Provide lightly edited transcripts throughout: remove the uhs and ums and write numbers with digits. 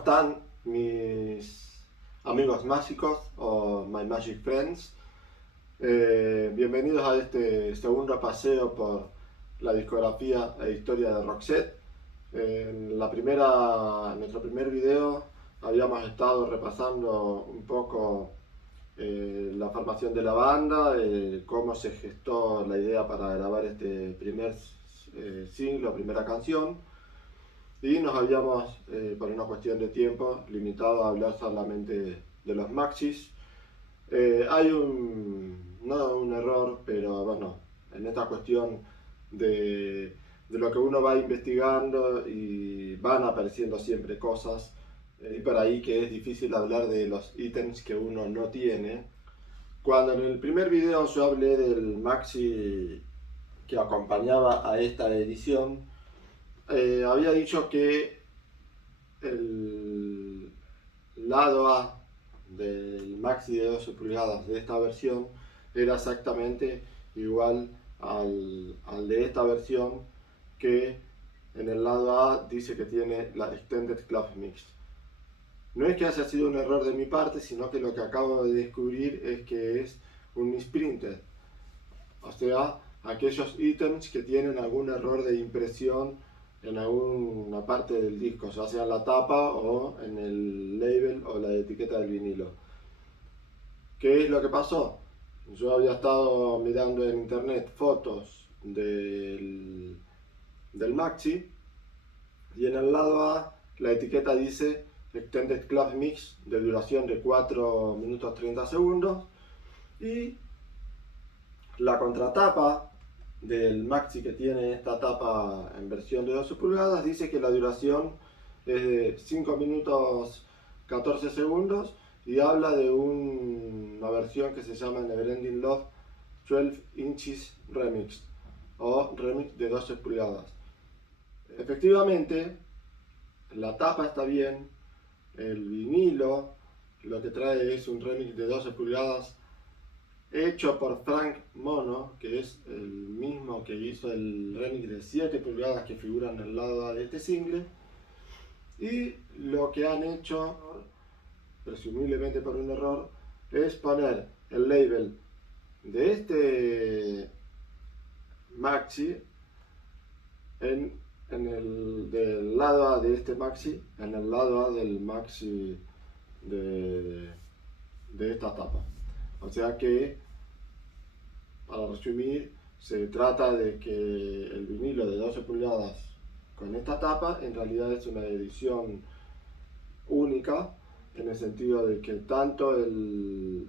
están mis amigos mágicos o My Magic Friends? Bienvenidos a este segundo paseo por la discografía e historia de Roxette. En nuestro primer video habíamos estado repasando un poco la formación de la banda, cómo se gestó la idea para grabar este primer single, primera canción. Y nos habíamos, por una cuestión de tiempo, limitado a hablar solamente de los maxis. Hay no un error, pero bueno, en esta cuestión de lo que uno va investigando y van apareciendo siempre cosas, y por ahí que es difícil hablar de los ítems que uno no tiene. Cuando en el primer video yo hablé del maxi que acompañaba a esta edición, había dicho que el lado A del maxi de 12 pulgadas de esta versión era exactamente igual al de esta versión, que en el lado A dice que tiene la Extended Club Mix. No es que haya sido un error de mi parte, sino que lo que acabo de descubrir es que es un misprinted, o sea, aquellos ítems que tienen algún error de impresión en alguna parte del disco, ya sea en la tapa o en el label o la etiqueta del vinilo. ¿Qué es lo que pasó? Yo había estado mirando en internet fotos del maxi, y en el lado A la etiqueta dice Extended Club Mix de duración de 4 minutos 30 segundos, y la contratapa del maxi, que tiene esta tapa en versión de 12 pulgadas, dice que la duración es de 5 minutos 14 segundos y habla de una versión que se llama Neverending Love 12 Inches Remix o remix de 12 pulgadas. Efectivamente, la tapa está bien, el vinilo lo que trae es un remix de 12 pulgadas hecho por Frank Mono, que es el mismo que hizo el remix de 7 pulgadas que figura en el lado A de este single. Y lo que han hecho, presumiblemente por un error, es poner el label de este maxi del lado A de este maxi en el lado A del maxi de esta tapa. O sea que, para resumir, se trata de que el vinilo de 12 pulgadas con esta tapa en realidad es una edición única, en el sentido de que tanto el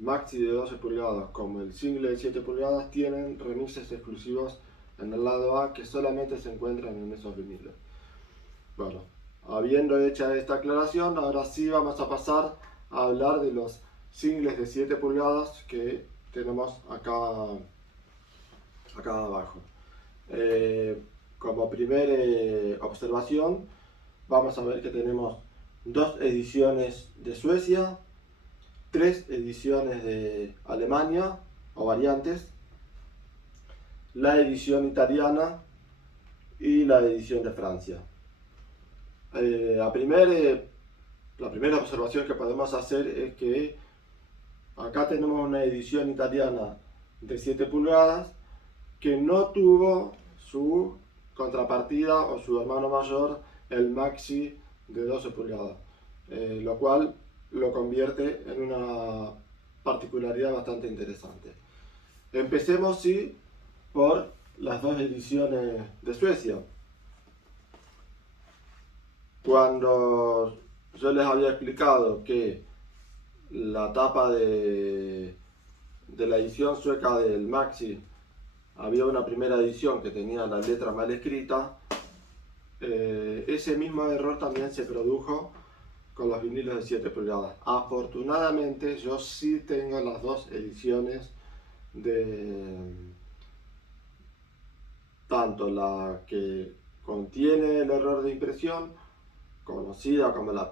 maxi de 12 pulgadas como el single de 7 pulgadas tienen remixes exclusivos en el lado A que solamente se encuentran en esos vinilos. Bueno, habiendo hecha esta aclaración, ahora sí vamos a pasar a hablar de los singles de 7 pulgadas que tenemos acá abajo. Como primera observación, vamos a ver que tenemos 2 ediciones de Suecia, 3 ediciones de Alemania o variantes, la edición italiana y la edición de Francia. La primera observación que podemos hacer es que acá tenemos una edición italiana de 7 pulgadas que no tuvo su contrapartida o su hermano mayor, el maxi de 12 pulgadas, lo cual lo convierte en una particularidad bastante interesante. Empecemos sí por las 2 ediciones de Suecia. Cuando yo les había explicado que la tapa de la edición sueca del maxi había una primera edición que tenía la letra mal escrita, ese mismo error también se produjo con los vinilos de 7 pulgadas. Afortunadamente yo sí tengo las 2 ediciones, tanto la que contiene el error de impresión, conocida como la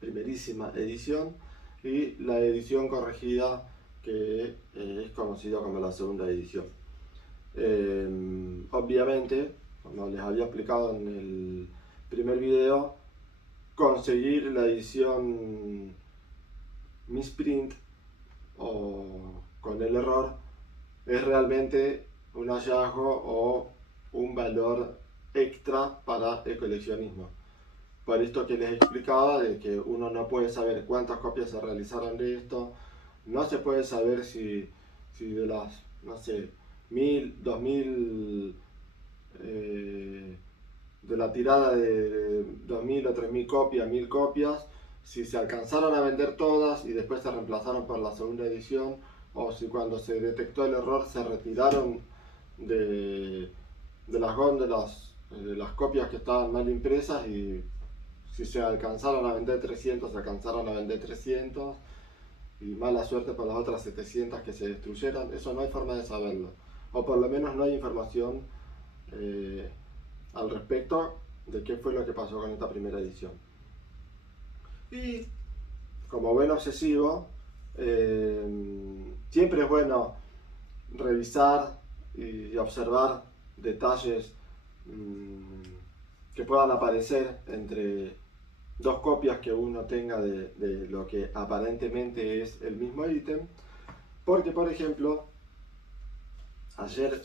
primerísima edición, y la edición corregida, que es conocida como la segunda edición. Obviamente como les había explicado en el primer video, conseguir la edición misprint o con el error es realmente un hallazgo o un valor extra para el coleccionismo. Por esto que les explicaba de que uno no puede saber cuántas copias se realizaron de esto, no se puede saber si de las, no sé, 1000, 2000, de la tirada de 2000 o 3000 copias, 1000 copias, si se alcanzaron a vender todas y después se reemplazaron por la segunda edición, o si cuando se detectó el error se retiraron de las góndolas las copias que estaban mal impresas, y si se alcanzaron a vender 300, se alcanzaron a vender 300, y mala suerte para las otras 700 que se destruyeron. Eso no hay forma de saberlo, o por lo menos no hay información al respecto de qué fue lo que pasó con esta primera edición. Y como buen obsesivo, siempre es bueno revisar y observar detalles que puedan aparecer entre dos copias que uno tenga de lo que aparentemente es el mismo ítem, porque por ejemplo ayer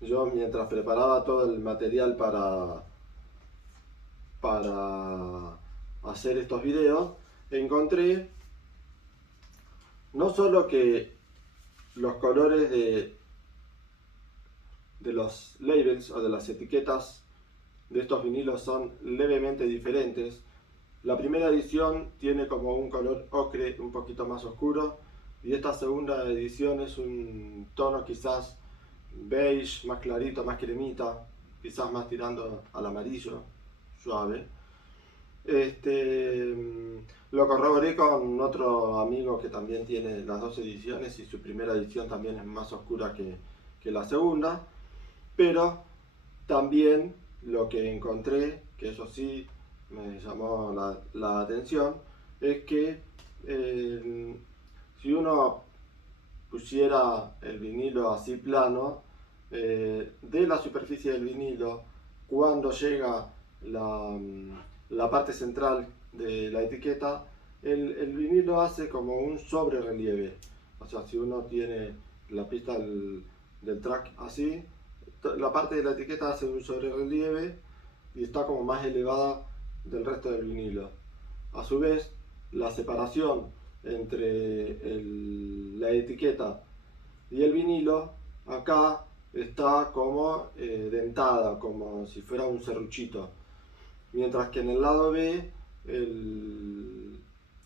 yo, mientras preparaba todo el material para hacer estos videos, encontré no solo que los colores de los labels o de las etiquetas de estos vinilos son levemente diferentes. La primera edición tiene como un color ocre un poquito más oscuro, y esta segunda edición es un tono quizás beige, más clarito, más cremita, quizás más tirando al amarillo suave. Lo corroboré con otro amigo que también tiene las dos ediciones, y su primera edición también es más oscura que la segunda, pero también lo que encontré, que eso sí me llamó la atención, es que si uno pusiera el vinilo así plano, de la superficie del vinilo, cuando llega la parte central de la etiqueta, el vinilo hace como un sobre relieve. O sea, si uno tiene la pista del track así, la parte de la etiqueta hace un sobre relieve y está como más elevada del resto del vinilo. A su vez, la separación entre la etiqueta y el vinilo acá está como dentada, como si fuera un serruchito, mientras que en el lado B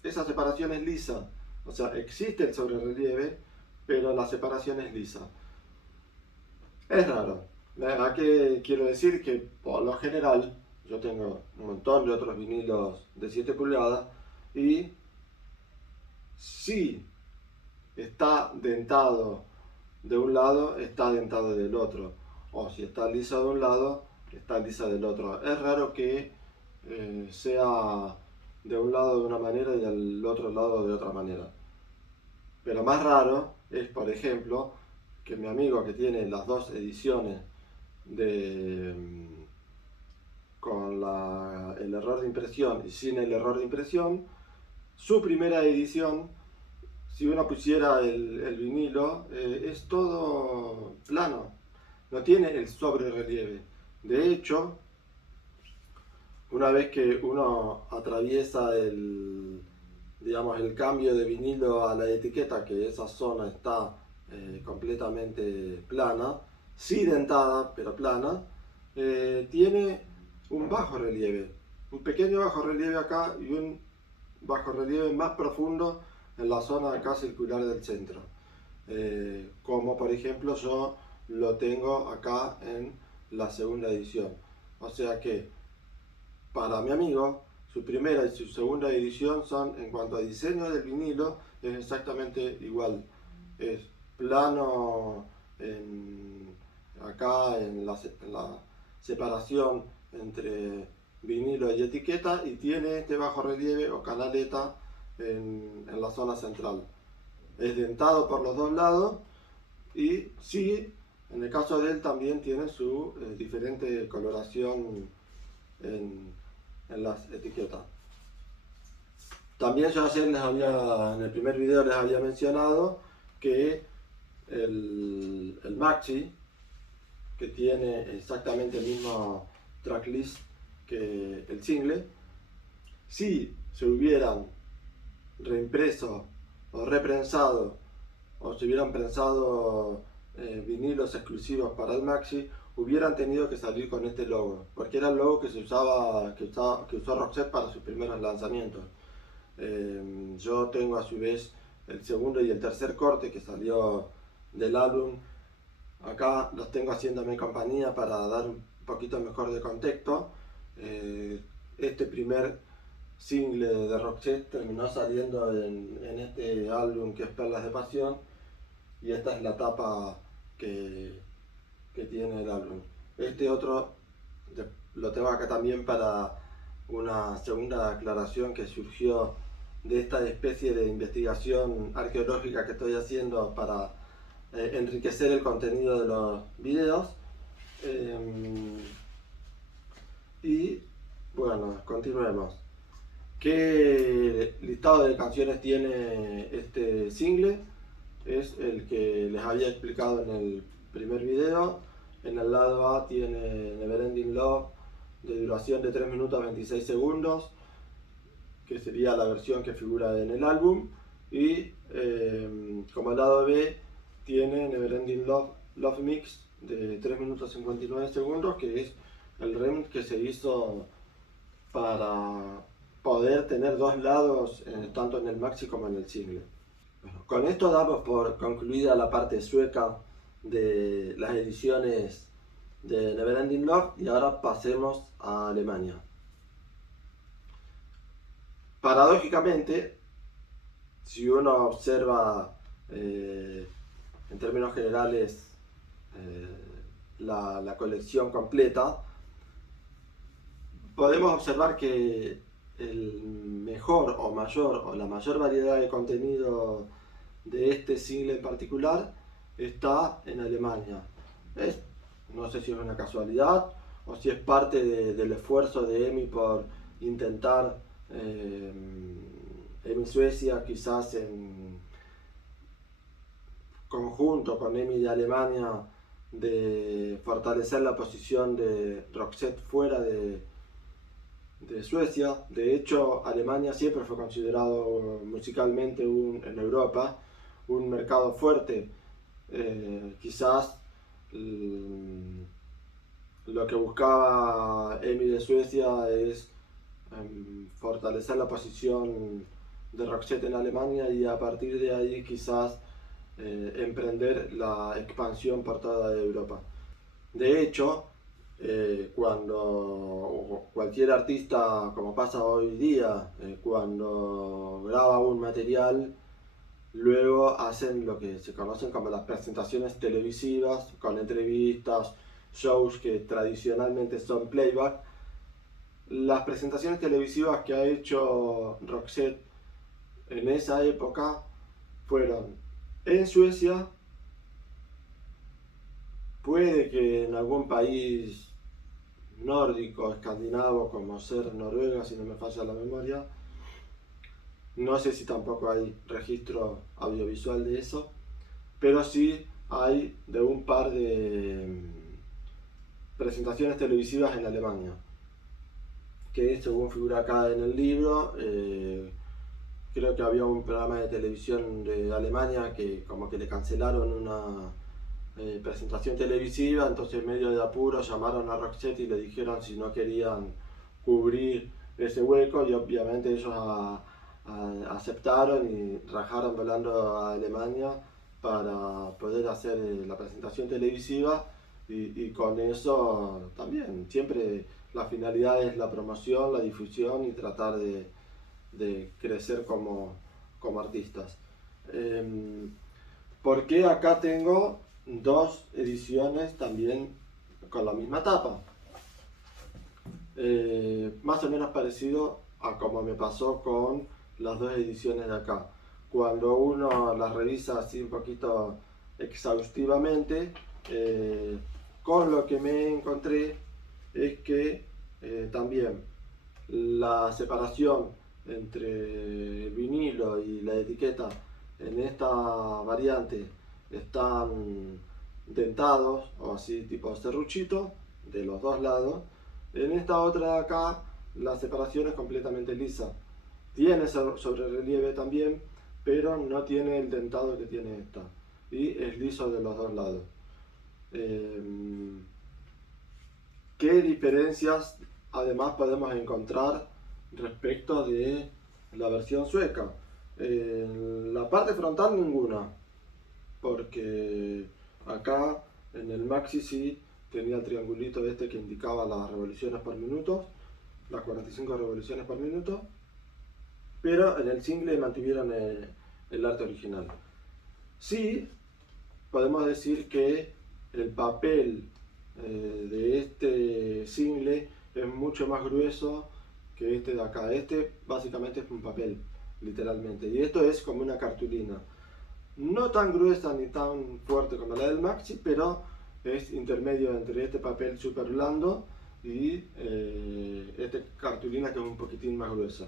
esa separación es lisa. O sea, existe el sobrerelieve, pero la separación es lisa. Es raro. ¿A qué quiero decir? Que por lo general yo tengo un montón de otros vinilos de 7 pulgadas y si está dentado de un lado, está dentado del otro, o si está lisa de un lado, está lisa del otro. Es raro que sea de un lado de una manera y del otro lado de otra manera. Pero más raro es, por ejemplo, que mi amigo que tiene las dos ediciones con el error de impresión y sin el error de impresión, su primera edición, si uno pusiera el vinilo, es todo plano, no tiene el sobre relieve. De hecho, una vez que uno atraviesa digamos, el cambio de vinilo a la etiqueta, que esa zona está completamente plana, sí dentada, pero plana, tiene un bajo relieve, un pequeño bajo relieve acá y un bajo relieve más profundo en la zona acá circular del centro, como por ejemplo yo lo tengo acá en la segunda edición. O sea que para mi amigo, su primera y su segunda edición son, en cuanto a diseño del vinilo, es exactamente igual. Es plano acá en la separación entre vinilo y etiqueta, y tiene este bajo relieve o canaleta en la zona central. Es dentado por los dos lados y sí En el caso de él también tiene su diferente coloración en las etiquetas. También yo ayer en el primer video les había mencionado que el Maxi, que tiene exactamente el mismo tracklist que el single, si se hubieran reimpreso o reprensado o se hubieran prensado vinilos exclusivos para el Maxi, hubieran tenido que salir con este logo, porque era el logo que usó Roxette para sus primeros lanzamientos. Yo tengo a su vez el segundo y el tercer corte que salió del álbum. Acá los tengo haciéndome compañía para dar un poquito mejor de contexto. Este primer single de Roxette terminó saliendo en este álbum que es Perlas de Pasión, y esta es la tapa que tiene el álbum. Este otro lo tengo acá también para una segunda aclaración que surgió de esta especie de investigación arqueológica que estoy haciendo para enriquecer el contenido de los videos. Y bueno, continuemos. ¿Qué listado de canciones tiene este single? Es el que les había explicado en el primer video. En el lado A tiene Neverending Love, de duración de 3 minutos 26 segundos, que sería la versión que figura en el álbum. Y como lado B tiene Neverending Love Mix, de 3 minutos 59 segundos, que es el remix que se hizo para poder tener dos lados, tanto en el maxi como en el single. Bueno, con esto damos por concluida la parte sueca de las ediciones de Neverending Love, y ahora pasemos a Alemania. Paradójicamente, si uno observa en términos generales la colección completa, podemos observar que el mejor o la mayor variedad de contenido de este single en particular está en Alemania. No sé si es una casualidad o si es parte del esfuerzo de EMI por intentar, EMI Suecia, quizás en conjunto con EMI de Alemania, de fortalecer la posición de Roxette fuera de Suecia. De hecho, Alemania siempre fue considerado musicalmente en Europa un mercado fuerte. Quizás lo que buscaba EMI de Suecia es fortalecer la posición de Roxette en Alemania, y a partir de ahí quizás emprender la expansión por toda Europa. De hecho, cuando cualquier artista, como pasa hoy día, cuando graba un material, luego hacen lo que se conocen como las presentaciones televisivas, con entrevistas, shows que tradicionalmente son playback. Las presentaciones televisivas que ha hecho Roxette en esa época fueron en Suecia, puede que en algún país nórdico, escandinavo, como ser Noruega, si no me falla la memoria. No sé si tampoco hay registro audiovisual de eso, pero sí hay de un par de presentaciones televisivas en Alemania, que según figura acá en el libro, creo que había un programa de televisión de Alemania que como que le cancelaron una presentación televisiva, entonces medio de apuro llamaron a Roxette y le dijeron si no querían cubrir ese hueco, y obviamente ellos aceptaron y rajaron volando a Alemania para poder hacer la presentación televisiva, y con eso también siempre la finalidad es la promoción, la difusión y tratar de crecer como artistas. ¿Por qué acá tengo dos ediciones también con la misma tapa? Más o menos parecido a como me pasó con las dos ediciones de acá. Cuando uno las revisa así un poquito exhaustivamente, con lo que me encontré es que también la separación entre el vinilo y la etiqueta en esta variante están dentados o así tipo serruchito de los dos lados. En esta otra de acá la separación es completamente lisa. Tiene sobre relieve también, pero no tiene el dentado que tiene esta. Y es liso de los dos lados. ¿Qué diferencias además podemos encontrar respecto de la versión sueca? En la parte frontal ninguna, porque acá en el Maxi sí tenía el triangulito este que indicaba las revoluciones por minuto, las 45 revoluciones por minuto, pero en el single mantuvieron el arte original. Sí, podemos decir que el papel de este single es mucho más grueso que este de acá. Este básicamente es un papel, literalmente, y esto es como una cartulina. No tan gruesa ni tan fuerte como la del Maxi, pero es intermedio entre este papel super blando y esta cartulina que es un poquitín más gruesa.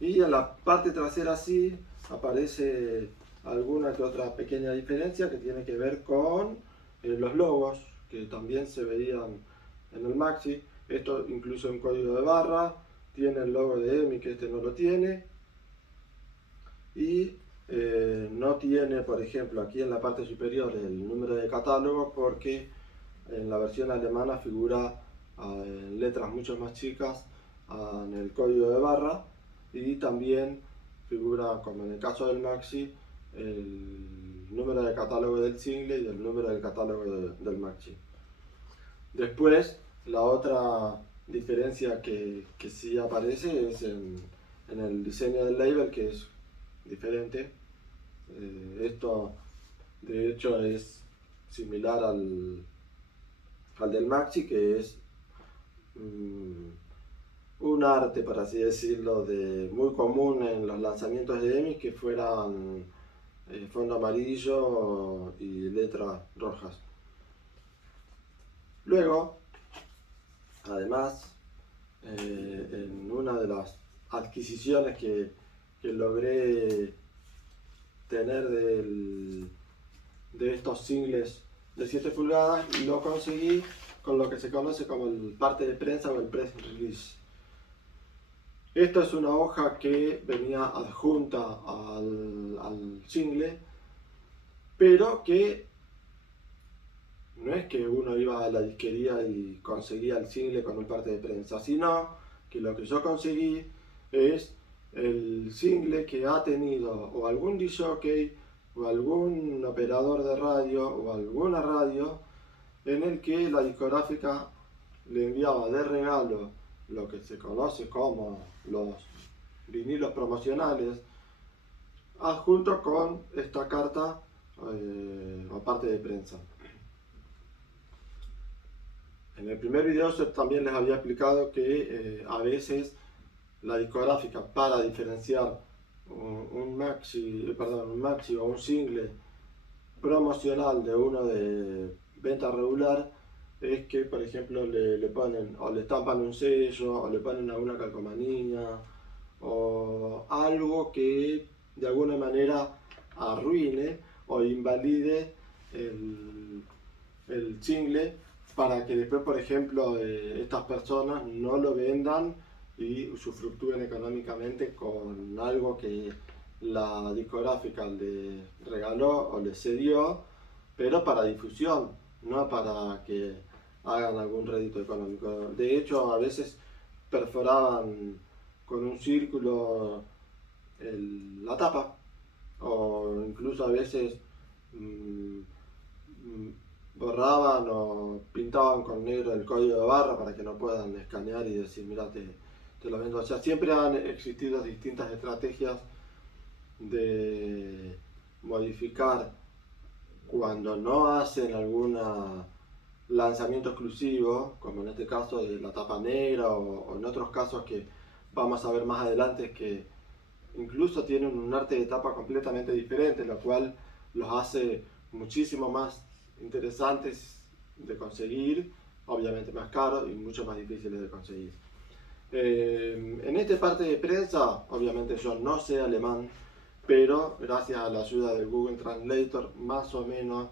Y en la parte trasera sí aparece alguna que otra pequeña diferencia que tiene que ver con los logos, que también se veían en el Maxi. Esto incluso en código de barra, tiene el logo de EMI, que este no lo tiene. Y no tiene, por ejemplo, aquí en la parte superior el número de catálogo, porque en la versión alemana figura en letras mucho más chicas en el código de barra, y también figura, como en el caso del Maxi, el número de catálogo del single y el número del catálogo del Maxi. Después, la otra diferencia que sí aparece es en el diseño del label, que es diferente. Esto de hecho es similar al del Maxi, que es un arte, por así decirlo, muy común en los lanzamientos de EMI, que fueran fondo amarillo y letras rojas. Luego, además, en una de las adquisiciones que logré tener de estos singles de 7 pulgadas, lo conseguí con lo que se conoce como el parte de prensa o el press release. Esto es una hoja que venía adjunta al single, pero que no es que uno iba a la disquería y conseguía el single con un parte de prensa, sino que lo que yo conseguí es el single que ha tenido o algún disc jockey o algún operador de radio o alguna radio en el que la discográfica le enviaba de regalo lo que se conoce como los vinilos promocionales, adjunto con esta carta o parte de prensa. En el primer video yo también les había explicado que a veces la discográfica, para diferenciar un maxi o un single promocional de uno de venta regular, es que por ejemplo le ponen o le estampan un sello o le ponen alguna calcomanía o algo que de alguna manera arruine o invalide el single, para que después, por ejemplo, estas personas no lo vendan y usufructúen económicamente con algo que la discográfica le regaló o le cedió, pero para difusión, no para que hagan algún rédito económico. De hecho, a veces perforaban con un círculo la tapa, o incluso a veces borraban o pintaban con negro el código de barra para que no puedan escanear y decir, mira, te lo vendo. O sea, siempre han existido distintas estrategias de modificar cuando no hacen algún lanzamiento exclusivo, como en este caso de la tapa negra, o en otros casos que vamos a ver más adelante, que incluso tienen un arte de tapa completamente diferente, lo cual los hace muchísimo más interesantes de conseguir, obviamente más caros y mucho más difíciles de conseguir. En esta parte de prensa, obviamente yo no sé alemán, pero gracias a la ayuda del Google Translator, más o menos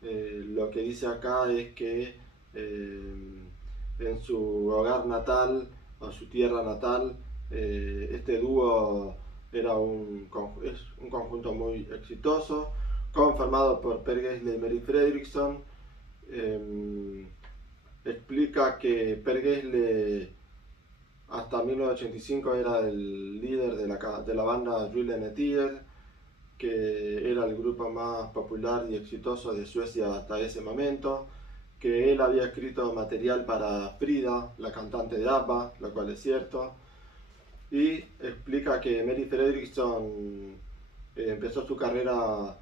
lo que dice acá es que en su hogar natal o su tierra natal, este dúo era es un conjunto muy exitoso, conformado por Per Gessle y Mary Fredriksson. Explica que Per Gessle hasta 1985 era el líder de la banda Gyllene Tider, que era el grupo más popular y exitoso de Suecia hasta ese momento, que él había escrito material para Frida, la cantante de ABBA, lo cual es cierto, y explica que Mary Fredriksson empezó su carrera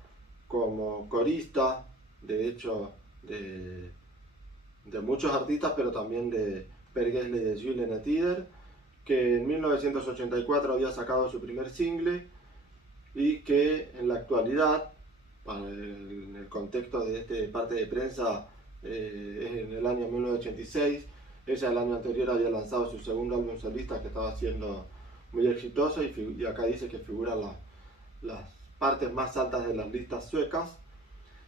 como corista, de hecho, de muchos artistas, pero también de Per Gessle y de Gyllene Tider, que en 1984 había sacado su primer single y que en la actualidad, en el contexto de esta parte de prensa, en el año 1986, ella el año anterior había lanzado su segundo álbum solista que estaba siendo muy exitoso y acá dice que figuran las partes más altas de las listas suecas,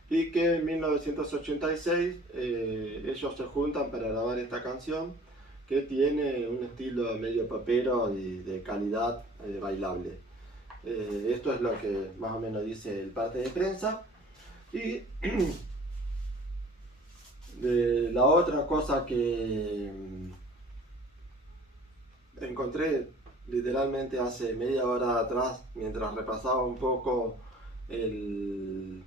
y que en 1986 ellos se juntan para grabar esta canción que tiene un estilo medio popero y de calidad bailable. Esto es lo que más o menos dice el parte de prensa. Y la otra cosa que encontré literalmente hace media hora atrás, mientras repasaba un poco de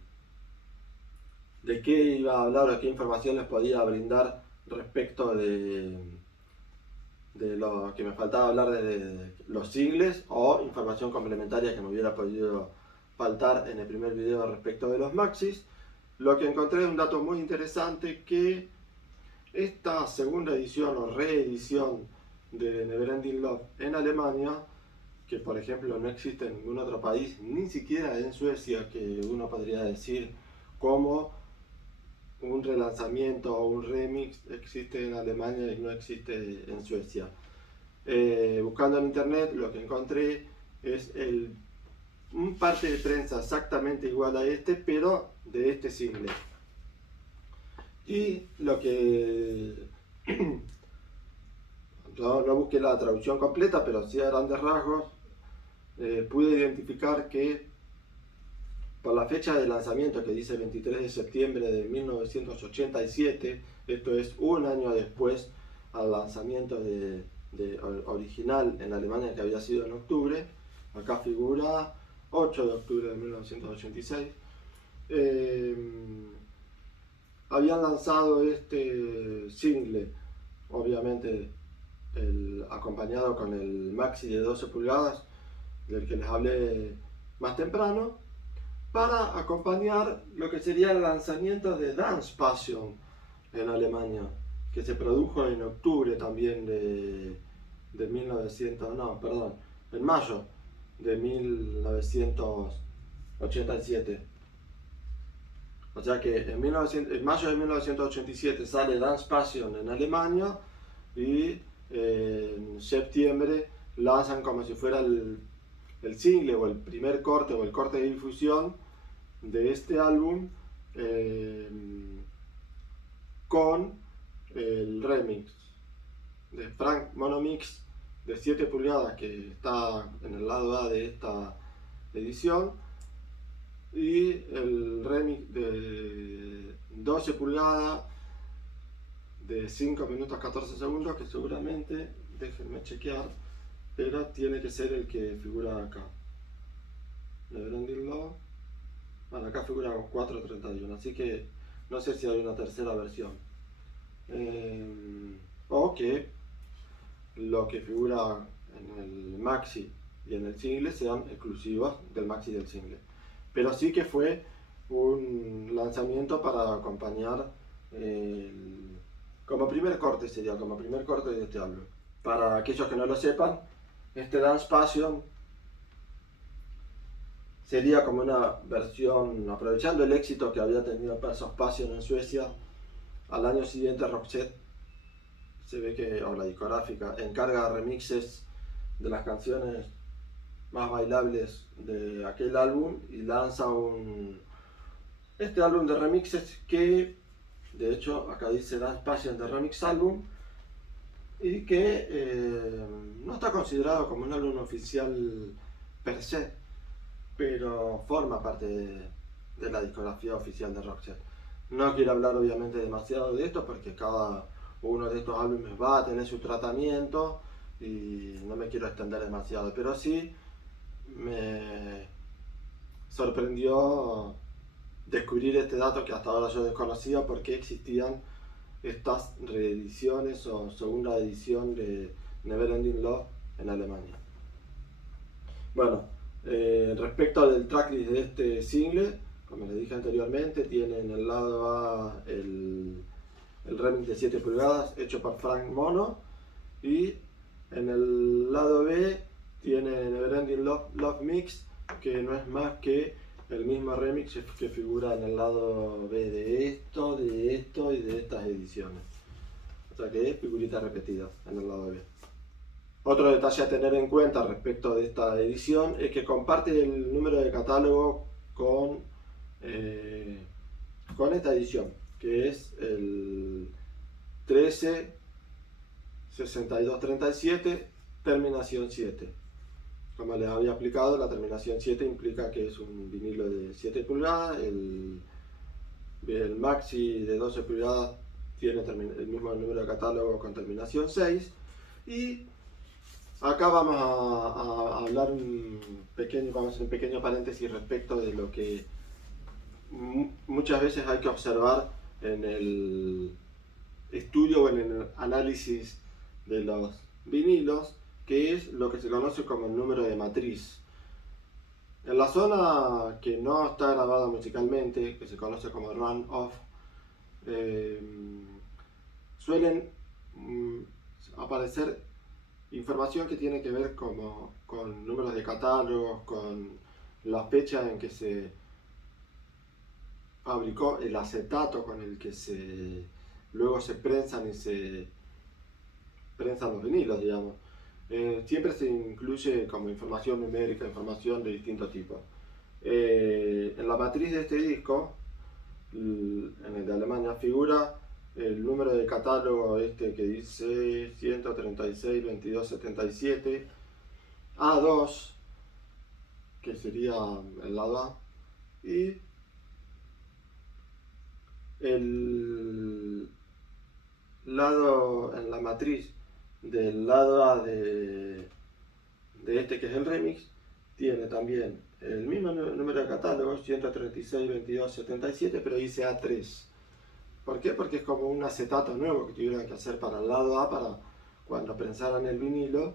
qué iba a hablar o qué información les podía brindar respecto de lo que me faltaba hablar de los singles o información complementaria que me hubiera podido faltar en el primer video respecto de los maxis. Lo que encontré es un dato muy interesante, que esta segunda edición o reedición de Neverending Love en Alemania, que por ejemplo no existe en ningún otro país, ni siquiera en Suecia, que uno podría decir como un relanzamiento o un remix existe en Alemania y no existe en Suecia. Buscando en internet lo que encontré es un parte de prensa exactamente igual a este, pero de este single. Y lo que no busqué la traducción completa, pero sí a grandes rasgos pude identificar que por la fecha de lanzamiento, que dice 23 de septiembre de 1987, esto es un año después al lanzamiento original en Alemania, que había sido en octubre, acá figura 8 de octubre de 1986, habían lanzado este single, obviamente acompañado con el maxi de 12 pulgadas, del que les hablé más temprano, para acompañar lo que sería el lanzamiento de Dance Passion en Alemania, que se produjo en octubre también de 1900, no, perdón, en mayo de 1987. O sea que en mayo de 1987 sale Dance Passion en Alemania y en septiembre lanzan como si fuera el single o el primer corte o el corte de difusión de este álbum con el remix de Frank Monomix de 7 pulgadas que está en el lado A de esta edición, y el remix de 12 pulgadas de 5 minutos 14 segundos, que seguramente, déjenme chequear, pero tiene que ser el que figura acá. Neverending Love. Bueno, acá figura 4.31, así que no sé si hay una tercera versión. O que lo que figura en el maxi y en el single sean exclusivos del maxi y del single. Pero sí que fue un lanzamiento para acompañar como primer corte, sería como primer corte de este álbum. Para aquellos que no lo sepan, este Dance Passion sería como una versión, aprovechando el éxito que había tenido Persos Passion en Suecia. Al año siguiente Roxette se ve que, o la discográfica, encarga remixes de las canciones más bailables de aquel álbum y lanza este álbum de remixes que, de hecho, acá dice Dance Passion The Remix Album, y que no está considerado como un álbum oficial per se, pero forma parte de la discografía oficial de Roxette. No quiero hablar obviamente demasiado de esto porque cada uno de estos álbumes va a tener su tratamiento y no me quiero extender demasiado, pero sí me sorprendió descubrir este dato que hasta ahora yo desconocía, porque existían estas reediciones o segunda edición de Neverending Love en Alemania. Bueno, respecto del tracklist de este single, como les dije anteriormente, tiene en el lado A el remix de 7 pulgadas hecho por Frank Mono, y en el lado B tiene Neverending Love Mix, que no es más que el mismo remix que figura en el lado B de esto y de estas ediciones. O sea que es figurita repetida en el lado B. Otro detalle a tener en cuenta respecto de esta edición es que comparte el número de catálogo con esta edición, que es el 136237 terminación 7. Como les había explicado, la terminación 7 implica que es un vinilo de 7 pulgadas, el maxi de 12 pulgadas tiene el mismo número de catálogo con terminación 6, y acá vamos a hablar vamos a hacer un pequeño paréntesis respecto de lo que muchas veces hay que observar en el estudio o en el análisis de los vinilos, que es lo que se conoce como el número de matriz. En la zona que no está grabada musicalmente, que se conoce como run-off, suelen aparecer información que tiene que ver con números de catálogos, con la fecha en que se fabricó el acetato con el que luego se prensan y se prensan los vinilos, digamos. Siempre se incluye como información numérica, información de distintos tipos. En la matriz de este disco, en el de Alemania, figura el número de catálogo que dice 136 22 77 A2, que sería el lado A, y el lado en la matriz del lado A de este, que es el remix, tiene también el mismo número de catálogo, 136 22 77, pero dice A3. ¿Por qué? Porque es como un acetato nuevo que tuvieron que hacer para el lado A, para cuando prensaran el vinilo,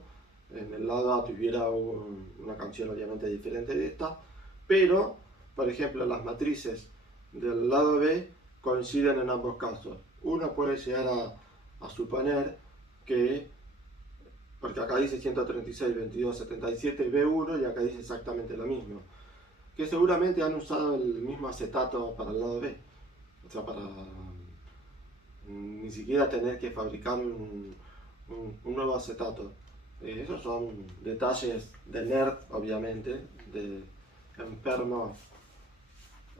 en el lado A tuviera una canción obviamente diferente de esta, pero, por ejemplo, las matrices del lado B coinciden en ambos casos. Uno puede llegar a suponer que, porque acá dice 136 22 77 B1 y acá dice exactamente lo mismo, que seguramente han usado el mismo acetato para el lado B, o sea, para ni siquiera tener que fabricar un nuevo acetato. Esos son detalles de nerd, obviamente, de enfermo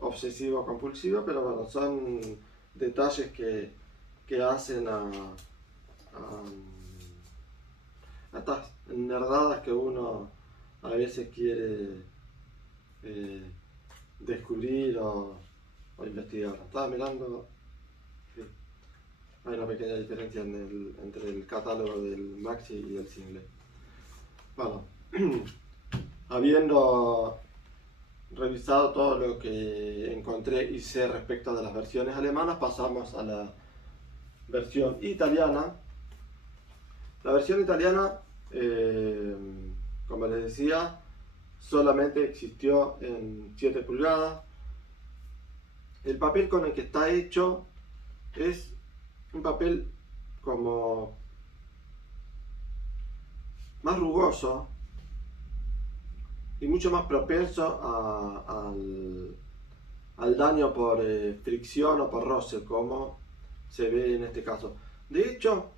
obsesivo compulsivo, pero bueno, son detalles que hacen a estas nerdadas que uno a veces quiere descubrir o investigar. Estaba mirando, sí, hay una pequeña diferencia entre el catálogo del maxi y el single. Bueno, habiendo revisado todo lo que encontré y sé respecto de las versiones alemanas, pasamos a la versión italiana. La versión italiana, como les decía, solamente existió en 7 pulgadas. El papel con el que está hecho es un papel como más rugoso, y mucho más propenso al daño por fricción o por roce, como se ve en este caso. De hecho,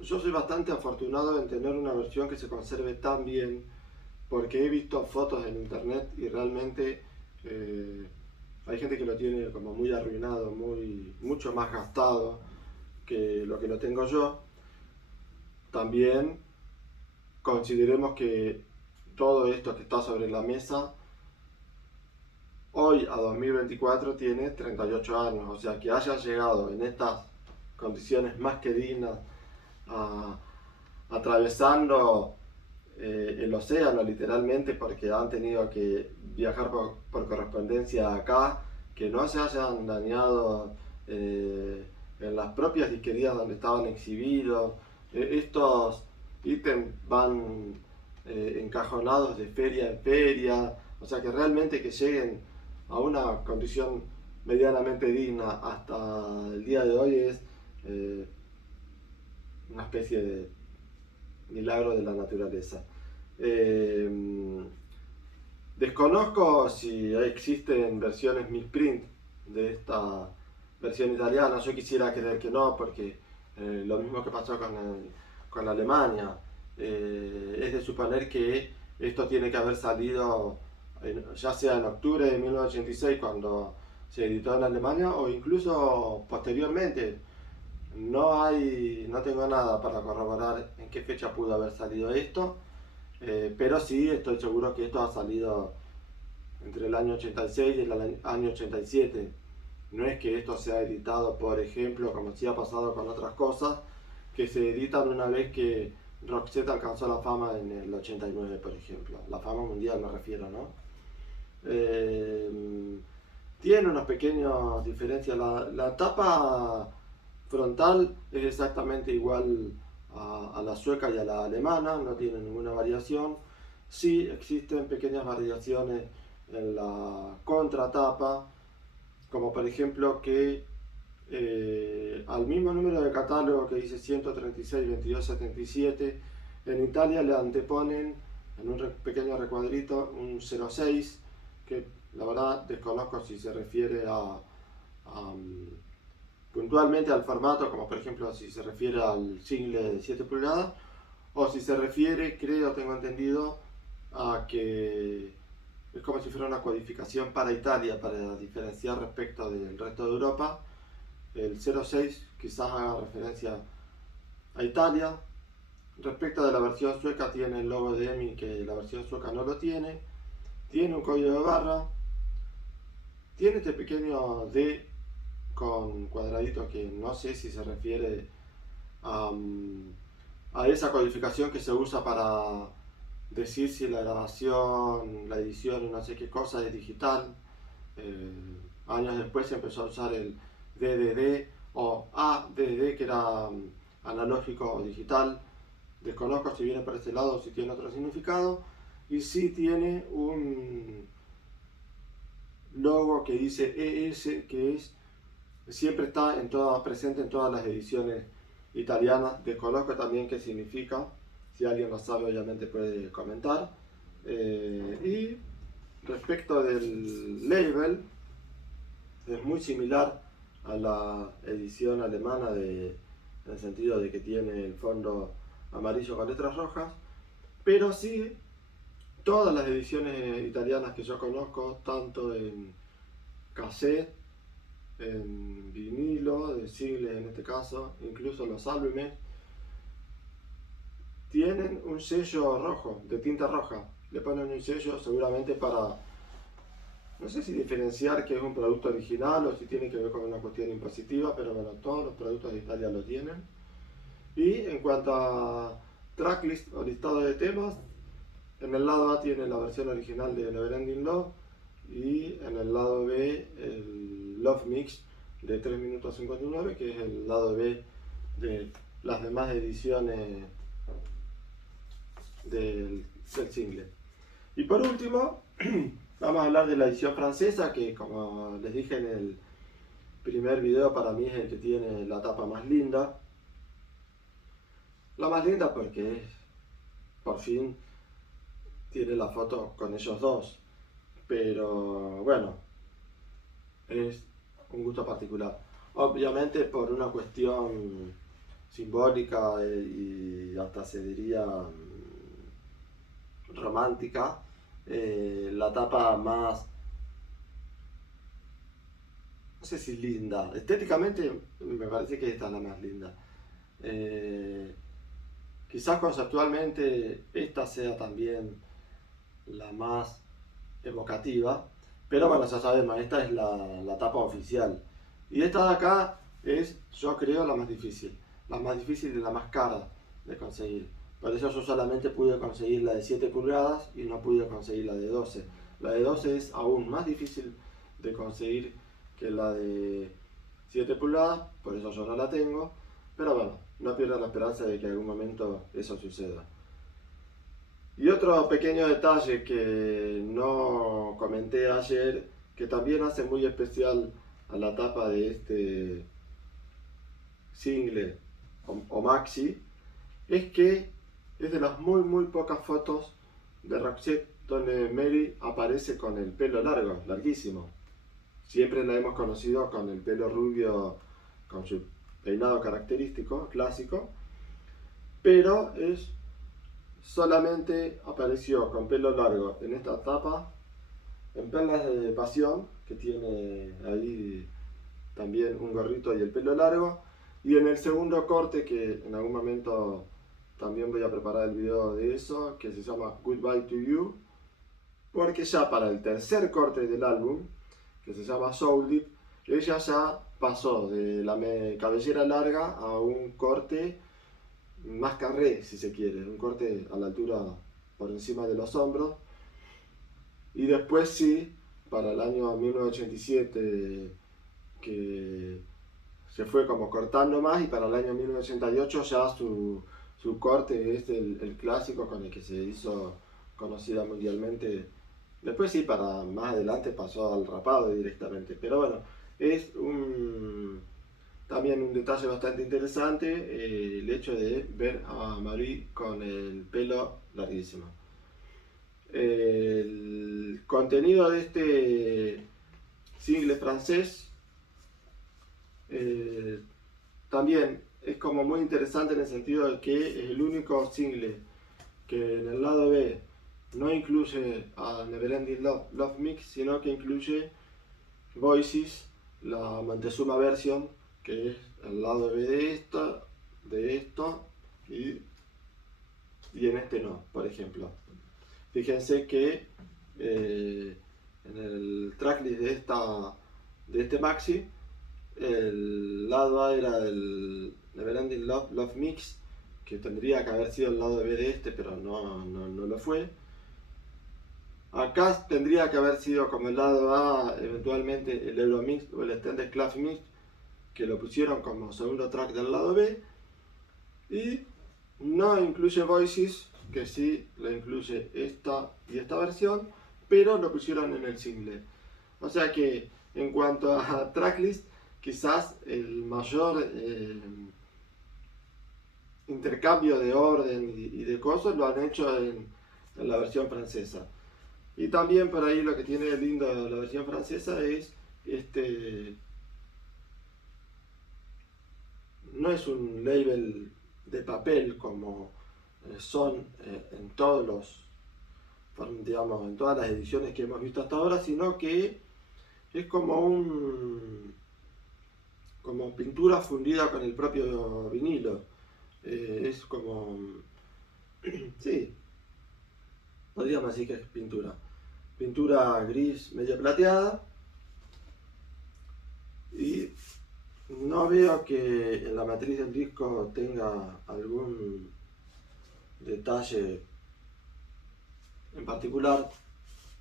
yo soy bastante afortunado en tener una versión que se conserve tan bien, porque he visto fotos en internet y realmente hay gente que lo tiene como muy arruinado, mucho más gastado que lo tengo yo. También consideremos que todo esto que está sobre la mesa hoy a 2024 tiene 38 años, o sea que haya llegado en estas condiciones más que dignas, atravesando el océano literalmente, porque han tenido que viajar por correspondencia acá, que no se hayan dañado en las propias disquerías donde estaban exhibidos. Estos ítems van encajonados de feria en feria, o sea que realmente que lleguen a una condición medianamente digna hasta el día de hoy es una especie de milagro de la naturaleza. Desconozco si existen versiones misprint de esta versión italiana. Yo quisiera creer que no, porque lo mismo que pasó con Alemania. Es de suponer que esto tiene que haber salido ya sea en octubre de 1986 cuando se editó en Alemania o incluso posteriormente. No tengo nada para corroborar en qué fecha pudo haber salido esto, pero sí estoy seguro que esto ha salido entre el año 86 y el año 87. No es que esto sea editado, por ejemplo, como sí ha pasado con otras cosas, que se editan una vez que Roxette alcanzó la fama en el 89, por ejemplo. La fama mundial me refiero, ¿no? Tiene unas pequeñas diferencias. La tapa frontal es exactamente igual a la sueca y a la alemana, no tiene ninguna variación. Sí existen pequeñas variaciones en la contratapa, como por ejemplo que al mismo número de catálogo que dice 136 22 77, en Italia le anteponen en un pequeño recuadrito un 06, que la verdad desconozco si se refiere puntualmente al formato, como por ejemplo si se refiere al single de 7 pulgadas, o si se refiere, tengo entendido, a que es como si fuera una codificación para Italia, para diferenciar respecto del resto de Europa. El 06 quizás haga referencia a Italia. Respecto de la versión sueca, tiene el logo de EMI, que la versión sueca no lo tiene. Tiene un código de barra. Tiene este pequeño D con cuadradito que no sé si se refiere a esa codificación que se usa para decir si la grabación, la edición y no sé qué cosa es digital. Años después se empezó a usar el DDD o ADD, que era analógico o digital. Desconozco si viene por este lado o si tiene otro significado. Y sí tiene un logo que dice ES, que siempre está presente en todas las ediciones italianas. Desconozco también qué significa. Si alguien lo sabe, obviamente puede comentar. Y respecto del label, es muy similar a la edición alemana en el sentido de que tiene el fondo amarillo con letras rojas, pero sí todas las ediciones italianas que yo conozco, tanto en cassette, en vinilo, de singles en este caso, incluso los álbumes, tienen un sello rojo, de tinta roja. Le ponen un sello seguramente para, no sé si diferenciar que es un producto original o si tiene que ver con una cuestión impositiva, pero bueno, todos los productos de Italia lo tienen. Y en cuanto a tracklist o listado de temas, en el lado A tiene la versión original de Neverending Love y en el lado B el Love Mix de 3 minutos 59, que es el lado B de las demás ediciones del single. Y por último, vamos a hablar de la edición francesa, que como les dije en el primer video, para mí es el que tiene la tapa más linda. La más linda porque por fin tiene la foto con ellos dos, pero bueno, es un gusto particular. Obviamente por una cuestión simbólica y hasta se diría romántica, la tapa más, no sé si linda, estéticamente me parece que esta es la más linda. Quizás conceptualmente esta sea también la más evocativa, pero bueno, ya sabemos, esta es la tapa oficial. Y esta de acá es, yo creo, la más difícil. La más difícil y la más cara de conseguir. Por eso yo solamente pude conseguir la de 7 pulgadas y no pude conseguir la de 12. La de 12 es aún más difícil de conseguir que la de 7 pulgadas, por eso yo no la tengo. Pero bueno, no pierdo la esperanza de que en algún momento eso suceda. Y otro pequeño detalle que no comenté ayer, que también hace muy especial a la tapa de este single o maxi, es que es de las muy pocas fotos de Roxette donde Mary aparece con el pelo largo, larguísimo. Siempre la hemos conocido con el pelo rubio, con su peinado característico, clásico, pero solamente apareció con pelo largo en esta tapa, en Perlas de Pasión, que tiene ahí también un gorrito y el pelo largo, y en el segundo corte, que en algún momento también voy a preparar el video de eso, que se llama Goodbye to You, porque ya para el tercer corte del álbum, que se llama Soul Deep, ella ya pasó de la cabellera larga a un corte más carré, si se quiere, un corte a la altura por encima de los hombros. Y después sí, para el año 1987, que se fue como cortando más, y para el año 1988 ya su corte es el clásico con el que se hizo conocida mundialmente. Después sí, para más adelante pasó al rapado directamente. Pero bueno, es también un detalle bastante interesante, el hecho de ver a Marie con el pelo larguísimo. El contenido de este single francés también es como muy interesante en el sentido de que es el único single que en el lado B no incluye a Neverending Love Mix, sino que incluye Voices, la Montezuma version, que es el lado B de esto y en este no, por ejemplo. Fíjense que en el tracklist de este maxi, el lado A era el Neverending Love Mix, que tendría que haber sido el lado B de este, pero no lo fue. Acá tendría que haber sido como el lado A, eventualmente el Euromix o el Extended Class Mix, que lo pusieron como segundo track del lado B. Y no incluye Voices, que sí lo incluye esta y esta versión, pero lo pusieron en el single. O sea que en cuanto a tracklist, quizás el mayor intercambio de orden y de cosas lo han hecho en la versión francesa. Y también por ahí lo que tiene de lindo la versión francesa es no es un label de papel como son en digamos, en todas las ediciones que hemos visto hasta ahora, sino que es como pintura fundida con el propio vinilo. Es como, sí, podríamos decir que es pintura gris medio plateada, y no veo que en la matriz del disco tenga algún detalle en particular,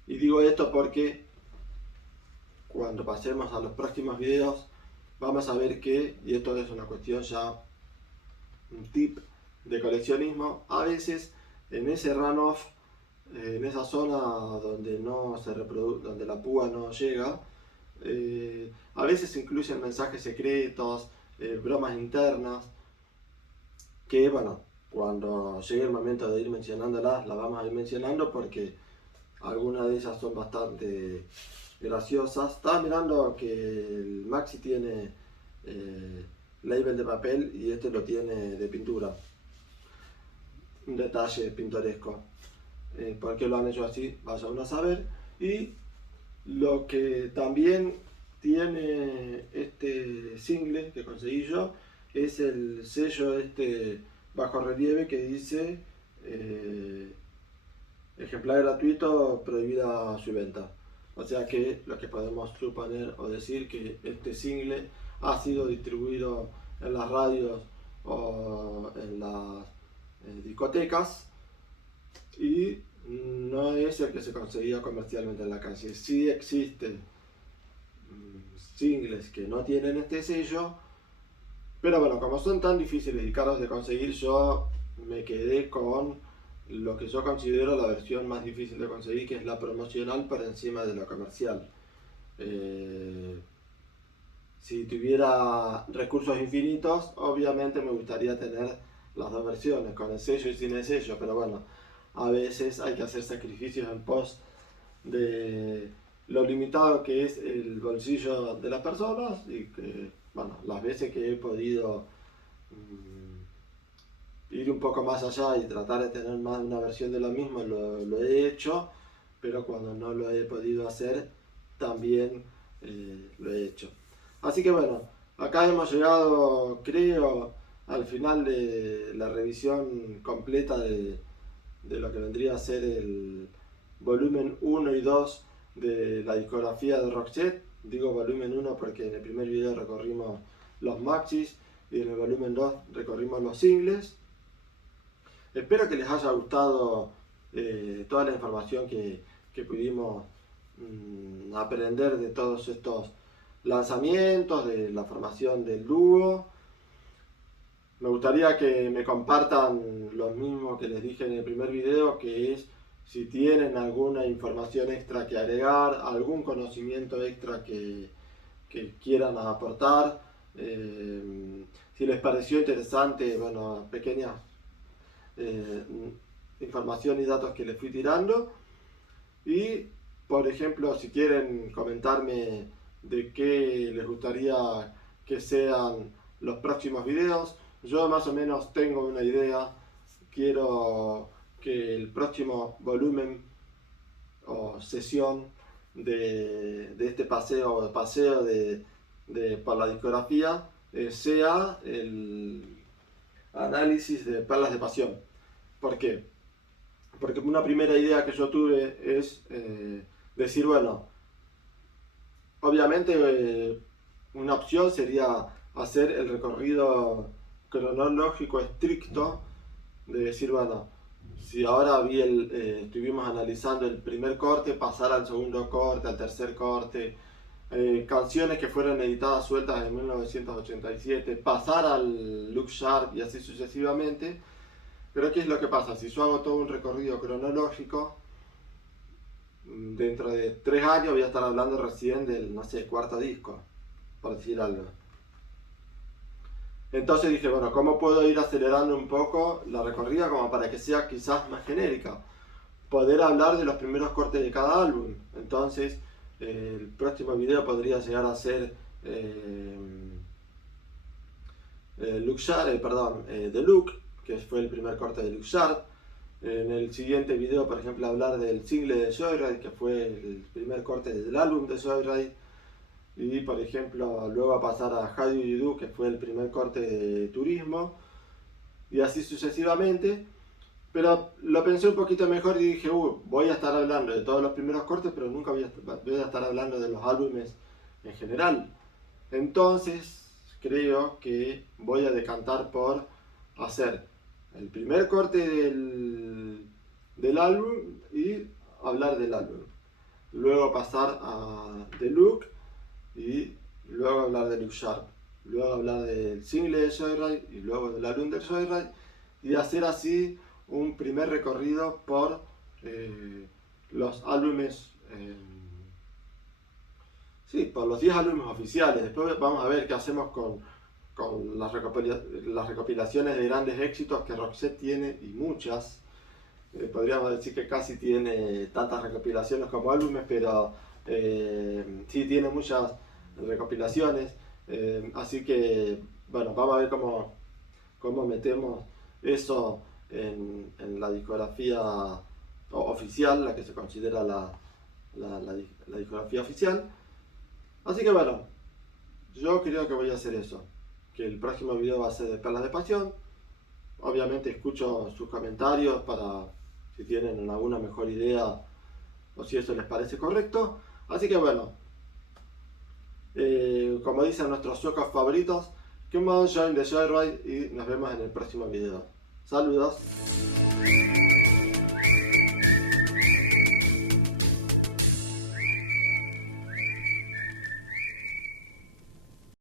y digo esto porque cuando pasemos a los próximos videos vamos a ver que, y esto es una cuestión ya, un tip de coleccionismo, a veces en ese runoff, en esa zona donde no se reproduce, donde la púa no llega, a veces se incluyen mensajes secretos, bromas internas, que bueno, cuando llegue el momento de ir mencionándolas, las vamos a ir mencionando porque algunas de ellas son bastante graciosas. Estaba mirando que el Maxi tiene label de papel y este lo tiene de pintura. Un detalle pintoresco. ¿Por qué lo han hecho así? Vaya uno a saber. Y lo que también tiene este single que conseguí yo es el sello bajo relieve que dice ejemplar gratuito, prohibida su venta. O sea que lo que podemos suponer o decir que este single ha sido distribuido en las radios o en las discotecas y no es el que se conseguía comercialmente en la calle. Sí existen singles que no tienen este sello, pero bueno, como son tan difíciles y caros de conseguir, yo me quedé con lo que yo considero la versión más difícil de conseguir, que es la promocional por encima de la comercial. Si tuviera recursos infinitos, obviamente me gustaría tener las dos versiones, con el sello y sin el sello, pero bueno, a veces hay que hacer sacrificios en pos de lo limitado que es el bolsillo de las personas y que, bueno, las veces que he podido ir un poco más allá y tratar de tener más de una versión de lo mismo, lo he hecho, pero cuando no lo he podido hacer, también lo he hecho. Así que bueno, acá hemos llegado, creo, al final de la revisión completa de lo que vendría a ser el volumen 1 y 2 de la discografía de Roxette. Digo volumen 1 porque en el primer video recorrimos los maxis y en el volumen 2 recorrimos los singles. Espero que les haya gustado toda la información que pudimos aprender de todos estos lanzamientos, de la formación del dúo. Me gustaría que me compartan lo mismo que les dije en el primer video, que es si tienen alguna información extra que agregar, algún conocimiento extra que quieran aportar, si les pareció interesante, bueno, pequeñas información y datos que les fui tirando. Y por ejemplo, si quieren comentarme de qué les gustaría que sean los próximos videos, yo más o menos tengo una idea. Quiero que el próximo volumen o sesión de este paseo por la discografía sea el análisis de Perlas de Pasión. ¿Por qué? Porque una primera idea que yo tuve es decir, bueno, obviamente una opción sería hacer el recorrido cronológico estricto, de decir, bueno, si ahora estuvimos analizando el primer corte, pasar al segundo corte, al tercer corte, canciones que fueron editadas sueltas en 1987, pasar al Look Sharp y así sucesivamente. Pero ¿qué es lo que pasa? Si yo hago todo un recorrido cronológico, dentro de 3 años voy a estar hablando recién del, no sé, cuarto disco, por decir algo. Entonces dije, bueno, ¿cómo puedo ir acelerando un poco la recorrida como para que sea quizás más genérica? Poder hablar de los primeros cortes de cada álbum. Entonces, el próximo video podría llegar a ser The Look, que fue el primer corte de Look Sharp. En el siguiente video, por ejemplo, hablar del single de Joyride, que fue el primer corte del álbum de Joyride. Y por ejemplo, luego pasar a How Do You Do, que fue el primer corte de Turismo. Y así sucesivamente. Pero lo pensé un poquito mejor y dije, voy a estar hablando de todos los primeros cortes, pero nunca voy a estar hablando de los álbumes en general. Entonces, creo que voy a decantar por hacer el primer corte del álbum y hablar del álbum. Luego pasar a The Look y luego hablar de Look Sharp. Luego hablar del single de Joyride y luego del álbum de Joyride. Y hacer así un primer recorrido por los álbumes, por los 10 álbumes oficiales. Después vamos a ver qué hacemos con con las recopilaciones de grandes éxitos que Roxette tiene, y muchas. Podríamos decir que casi tiene tantas recopilaciones como álbumes, pero sí tiene muchas recopilaciones. Así que, bueno, vamos a ver cómo metemos eso en la discografía oficial, la que se considera la discografía oficial. Así que bueno, yo creo que voy a hacer eso, que el próximo video va a ser de Perlas de Pasión. Obviamente escucho sus comentarios para si tienen alguna mejor idea o si eso les parece correcto. Así que bueno, como dicen nuestros suecos favoritos, come on, join the joyride, y nos vemos en el próximo video. Saludos.